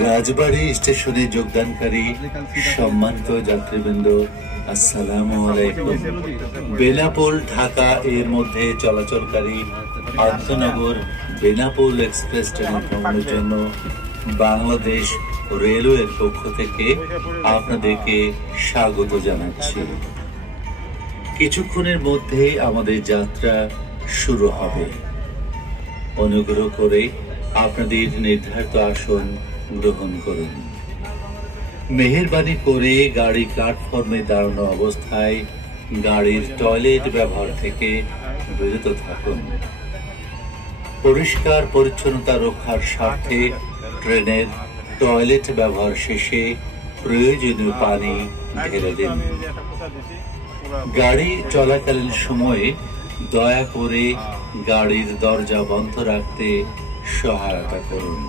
রাজবাড়ী স্টেশনে যোগদানকারী সম্মানিত যাত্রীবৃন্দ, আসসালামু আলাইকুম। বেনাপোল ঢাকা এর মধ্যে চলাচলকারী আন্তনগর বেনাপোল এক্সপ্রেস ট্রেন ভ্রমণের জন্য বাংলাদেশ রেলওয়ের পক্ষ থেকে আপনাদেরকে স্বাগত জানাচ্ছি। কিছুক্ষণের মধ্যে আমাদের যাত্রা শুরু হবে। অনুগ্রহ করে আপনাদের নির্ধারিত আসন গ্রহণ করুন। মেহেরবানি করে গাড়ি প্ল্যাটফর্মে দাঁড়ানো অবস্থায় গাড়ির টয়লেট ব্যবহার থেকে বিরত থাকুন। পরিষ্কার পরিচ্ছন্নতা রক্ষার স্বার্থে ট্রেনের টয়লেট ব্যবহার শেষে প্রয়োজনীয় পানি ঢেলে দিন। গাড়ি চলাকালীন সময়ে দয়া করে গাড়ির দরজা বন্ধ রাখতে সহায়তা করুন।